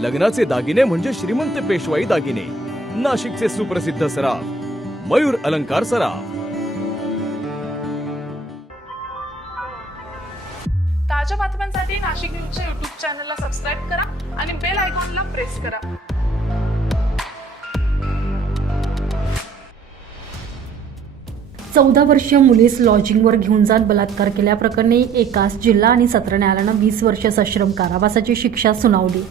लग्नाचे दागिने म्हणजे श्रीमंत पेशवाई दागिने, नाशिकचे सुप्रसिद्ध सराफ मयूर अलंकार सराफ। ताज्या बातम्यांसाठी नाशिक न्यूजच्या YouTube चॅनलला सबस्क्राईब करा आणि बेल आयकॉनला प्रेस करा। 14 वर्षीय मुलीस लॉजिंगवर घेऊन जात बलात्कार केल्याप्रकरणी एकास जिल्हा आणि सत्र न्यायालयानं 20 वर्ष सश्रम कारावासाची शिक्षा सुनावली।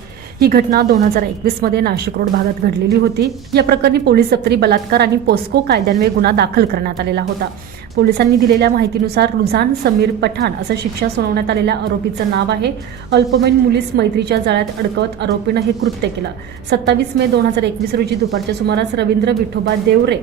ही घटना 2021 मध्ये नाशिक रोड भागात घडलेली होती। या प्रकरणी पोलीस दप्तरी बलात्कार आणि पोस्को कायद्यान्वये गुन्हा दाखल करण्यात आलेला होता। पोलिसांनी दिलेल्या माहितीनुसार रुझान समीर पठाण असं शिक्षा सुनावण्यात आलेल्या आरोपीचं नाव आहे। अल्पवयीन मुलीस मैत्रीच्या जाळ्यात अडकवत आरोपीनं हे कृत्य केलं। 27 मे 2021 रोजी दुपारच्या सुमारास रवींद्र विठोबा देवरे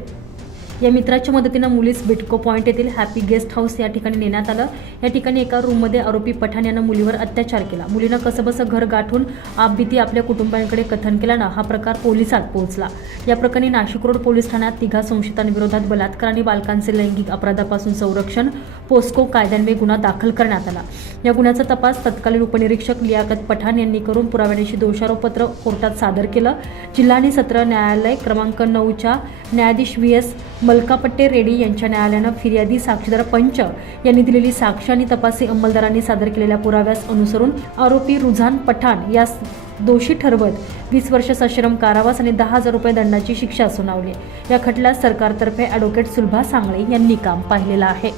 या मित्राच्या मदतीनं मुलीस बिटको पॉइंट येथील हॅपी गेस्ट हाऊस या ठिकाणी नेण्यात आलं। या ठिकाणी एका रूममध्ये आरोपी पठाण यानं मुलीवर अत्याचार केला। मुलीनं कसबसं घर गाठून आपबीती आपल्या कुटुंबियांकडे कथन केल्यानं हा प्रकार पोलिसात पोहोचला। या प्रकरणी नाशिक रोड पोलीस ठाण्यात 3 संशयितांविरोधात बलात्कार आणि बालकांचे लैंगिक अपराधापासून संरक्षण पोस्को कायद्यान्वये गुन्हा दाखल करण्यात आला। या गुन्ह्याचा तपास तत्कालीन उपनिरीक्षक लियाकत पठाण यांनी करून पुराव्यानिशी दोषारोपपत्र कोर्टात सादर केलं। जिल्हा आणि सत्र न्यायालय क्रमांक 9 च्या न्यायाधीश व्ही.एस. मलकापट्टे रेड्डी यांच्या न्यायालयानं फिर्यादी साक्षीदार पंच यांनी दिलेली साक्ष आणि तपासी अंमलदारांनी सादर केलेल्या पुराव्यास अनुसरून आरोपी रुझान पठाण यास दोषी ठरवत 20 वर्ष सश्रम कारावास आणि 10,000 रुपये दंडाची शिक्षा सुनावली। या खटल्यात सरकारतर्फे ॲडव्होकेट सुलभा सांगळे यांनी काम पाहिलेलं आहे।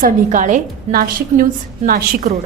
सनी काळे, नाशिक न्यूज, नाशिक रोड।